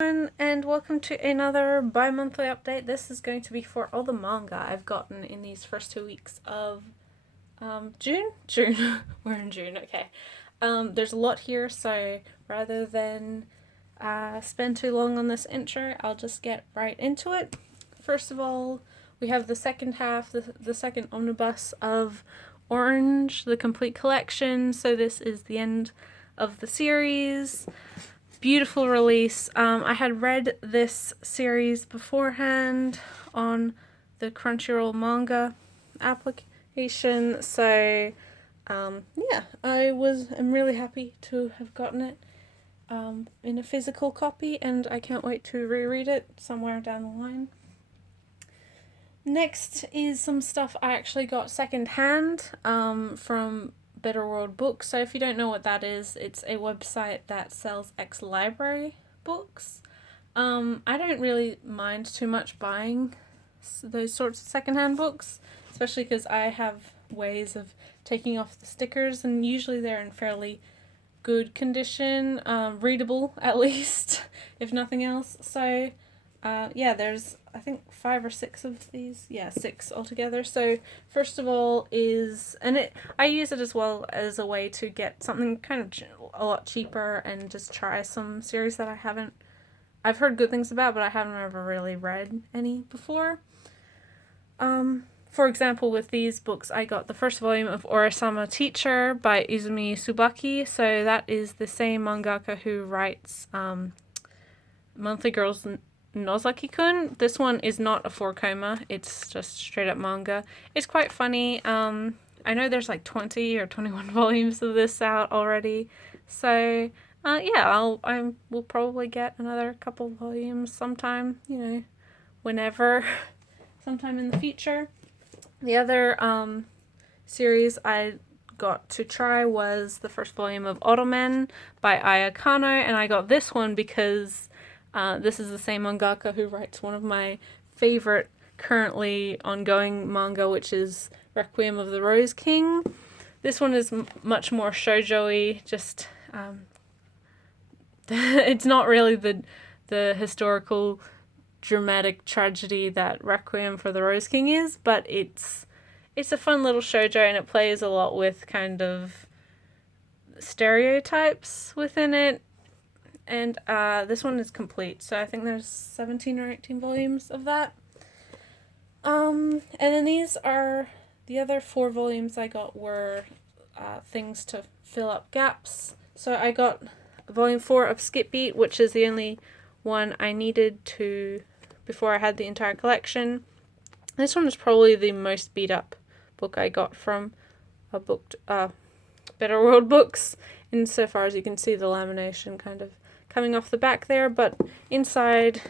And welcome to another bi-monthly update. This is going to be for all the manga I've gotten in these first 2 weeks of June? June. We're in June, okay. There's a lot here, so rather than spend too long on this intro, I'll just get right into it. First of all, we have the second half, the second omnibus of Orange, the complete collection. So this is the end of the series. Beautiful release. I had read this series beforehand on the Crunchyroll manga application, so yeah, I'm really happy to have gotten it in a physical copy, and I can't wait to reread it somewhere down the line. Next is some stuff I actually got secondhand from Better World Books. So if you don't know what that is, it's a website that sells ex-library books. I don't really mind too much buying those sorts of secondhand books, especially because I have ways of taking off the stickers, and usually they're in fairly good condition, readable at least, if nothing else. So yeah, there's I think 5 or 6 of these. Yeah, 6 altogether. So first of all I use it as well as a way to get something kind of a lot cheaper and just try some series that I've heard good things about, but I haven't ever really read any before. For example, with these books, I got the first volume of Oresama Teacher by Izumi Tsubaki. So that is the same mangaka who writes Monthly Girls Nozaki-kun. This one is not a 4-koma, it's just straight up manga. It's quite funny. I know there's like 20 or 21 volumes of this out already. So yeah, I will probably get another couple volumes sometime, whenever, sometime in the future. The other series I got to try was the first volume of Ottoman by Aya Kano, and I got this one because this is the same mangaka who writes one of my favorite currently ongoing manga, which is Requiem of the Rose King. This one is much more shoujo-y, just it's not really the historical dramatic tragedy that Requiem for the Rose King is, but it's a fun little shoujo, and it plays a lot with kind of stereotypes within it. And this one is complete, so I think there's 17 or 18 volumes of that. And then these are the other 4 volumes I got were things to fill up gaps. So I got volume 4 of Skip Beat, which is the only one I needed to before I had the entire collection. This one is probably the most beat up book I got from a book, Better World Books, insofar as you can see the lamination kind of coming off the back there, but inside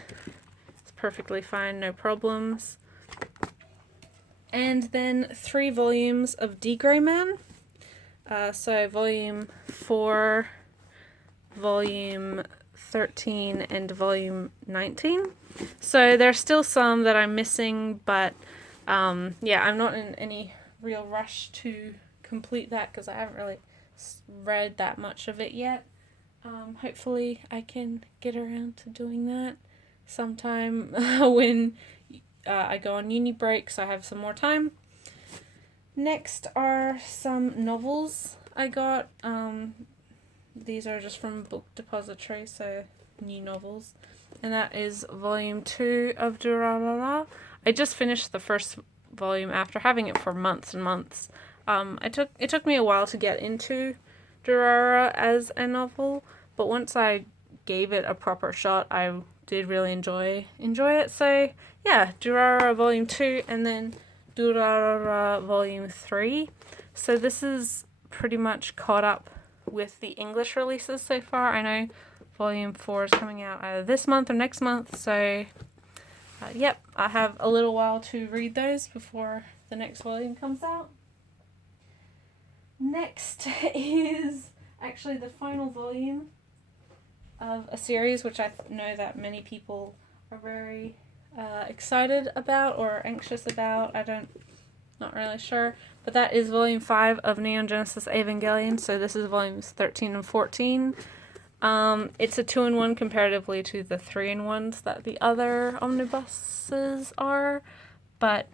it's perfectly fine, no problems. And then 3 volumes of D. Grey Man. So volume 4, volume 13, and volume 19. So there's still some that I'm missing, but yeah, I'm not in any real rush to complete that because I haven't really read that much of it yet. Hopefully I can get around to doing that sometime when I go on uni break, so I have some more time. Next are some novels I got. These are just from Book Depository, so new novels. And that is volume 2 of Durarara. I just finished the first volume after having it for months and months. It took me a while to get into Durarara as a novel, but once I gave it a proper shot, I did really enjoy it. So yeah, Durarara volume 2 and then Durarara volume 3. So this is pretty much caught up with the English releases so far. I know volume 4 is coming out either this month or next month, so yep, I have a little while to read those before the next volume comes out. Next is actually the final volume of a series which I know that many people are very excited about or anxious about. Not really sure, but that is volume 5 of Neon Genesis Evangelion. So this is volumes 13 and 14. It's a 2-in-1 comparatively to the 3-in-1s that the other omnibuses are, but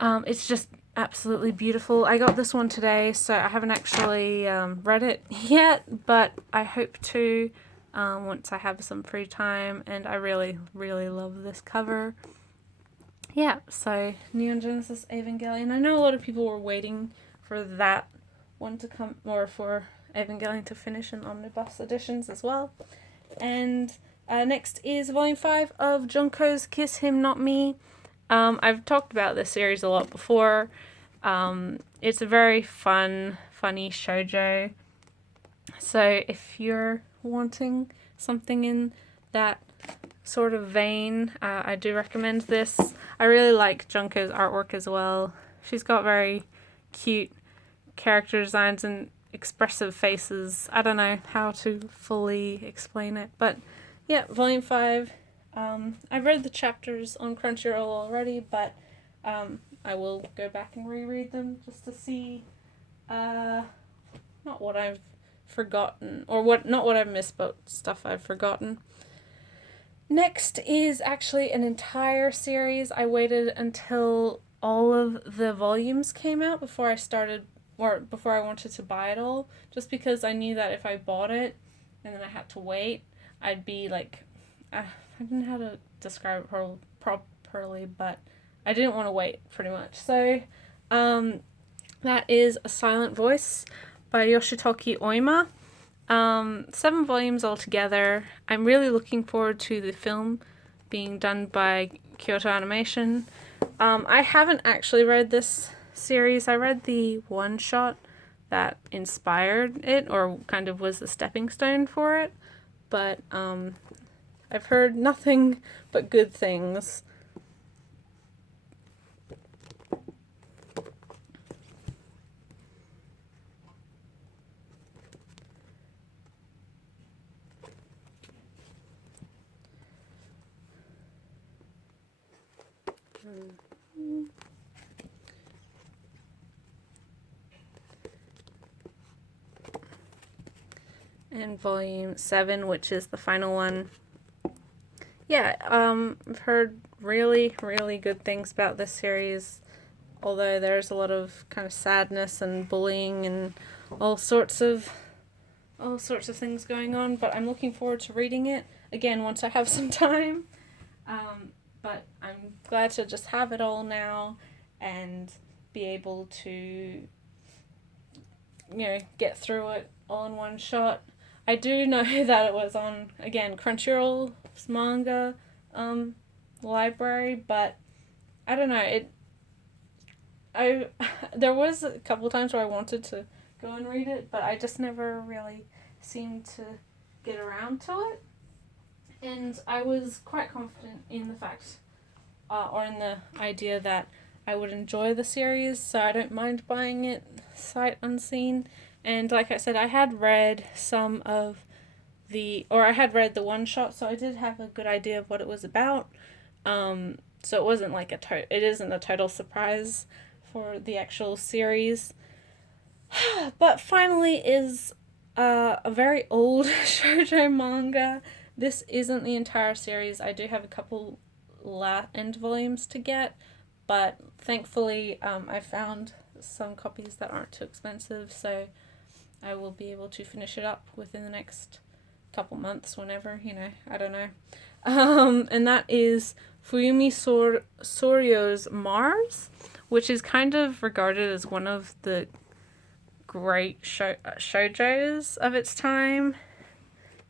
it's just absolutely beautiful. I got this one today, so I haven't actually read it yet, but I hope to once I have some free time, and I really, really love this cover. Yeah, so Neon Genesis Evangelion. I know a lot of people were waiting for that one to come, or for Evangelion to finish in omnibus editions as well. And next is Volume 5 of Junko's Kiss Him Not Me. I've talked about this series a lot before. It's a very funny shoujo. So if you're wanting something in that sort of vein, I do recommend this. I really like Junko's artwork as well. She's got very cute character designs and expressive faces. I don't know how to fully explain it, but yeah, Volume 5. I've read the chapters on Crunchyroll already, but I will go back and reread them just to see not what I've forgotten, or not what I've missed, but stuff I've forgotten. Next is actually an entire series. I waited until all of the volumes came out before I started, or before I wanted to buy it all, just because I knew that if I bought it and then I had to wait, I'd be like, I don't know how to describe it properly, but I didn't want to wait, pretty much. So, that is A Silent Voice by Yoshitoki Oima. 7 volumes altogether. I'm really looking forward to the film being done by Kyoto Animation. I haven't actually read this series. I read the one-shot that inspired it, or kind of was the stepping stone for it, but I've heard nothing but good things. And volume 7, which is the final one. Yeah, I've heard really, really good things about this series, although there's a lot of kind of sadness and bullying and all sorts of things going on, but I'm looking forward to reading it again once I have some time. But I'm glad to just have it all now and be able to, get through it all in one shot. I do know that it was on, again, Crunchyroll's manga library, but I don't know, there was a couple times where I wanted to go and read it, but I just never really seemed to get around to it. And I was quite confident in the fact, or in the idea that I would enjoy the series, so I don't mind buying it sight unseen. And like I said, I had read I had read the one shot, so I did have a good idea of what it was about. So it wasn't like it isn't a total surprise for the actual series. But finally is a very old shoujo manga. This isn't the entire series. I do have a couple end volumes to get, but thankfully I found some copies that aren't too expensive, so I will be able to finish it up within the next couple months, whenever, I don't know. And that is Fuyumi Soryo's Mars, which is kind of regarded as one of the great shoujos of its time.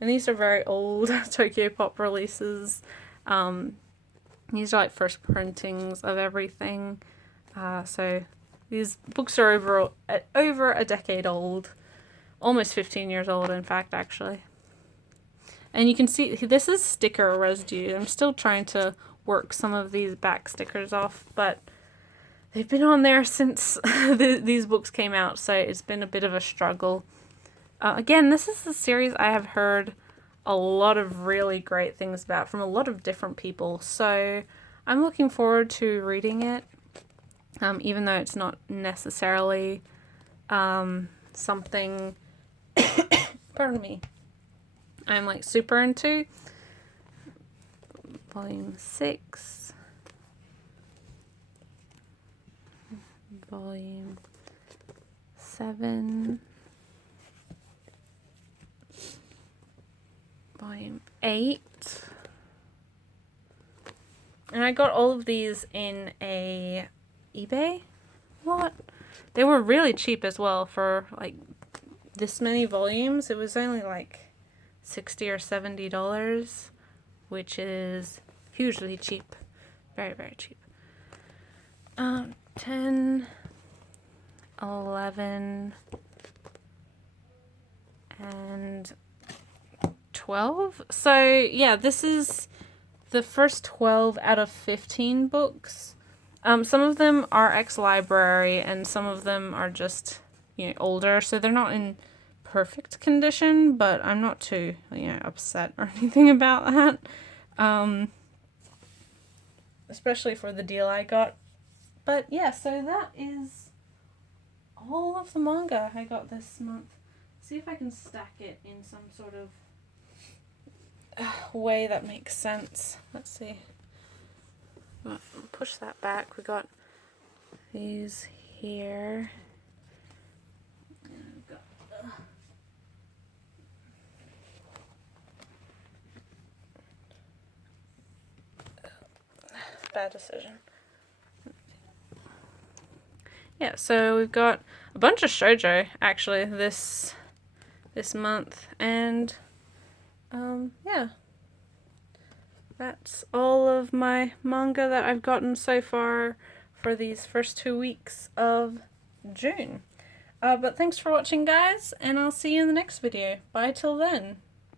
And these are very old Tokyo Pop releases. These are like first printings of everything. So these books are over a decade old. Almost 15 years old, in fact, actually. And you can see, this is sticker residue. I'm still trying to work some of these back stickers off, but they've been on there since these books came out, so it's been a bit of a struggle. Again, this is a series I have heard a lot of really great things about from a lot of different people, so I'm looking forward to reading it, even though it's not necessarily something pardon me, I'm like super into. Volume 6. Volume 7. Volume 8. And I got all of these in a eBay lot. They were really cheap as well for like this many volumes. It was only like $60 or $70, which is hugely cheap. Very, very cheap. 10, 11, and 12. So yeah, this is the first 12 out of 15 books. Some of them are ex-library and some of them are just, older, so they're not in perfect condition, but I'm not too, upset or anything about that. Especially for the deal I got. But yeah, so that is all of the manga I got this month. See if I can stack it in some sort of way that makes sense. Let's see. Push that back. We got these here. And got, bad decision. Yeah, so we've got a bunch of shoujo actually this month, and yeah. That's all of my manga that I've gotten so far for these first 2 weeks of June. But thanks for watching, guys, and I'll see you in the next video. Bye till then.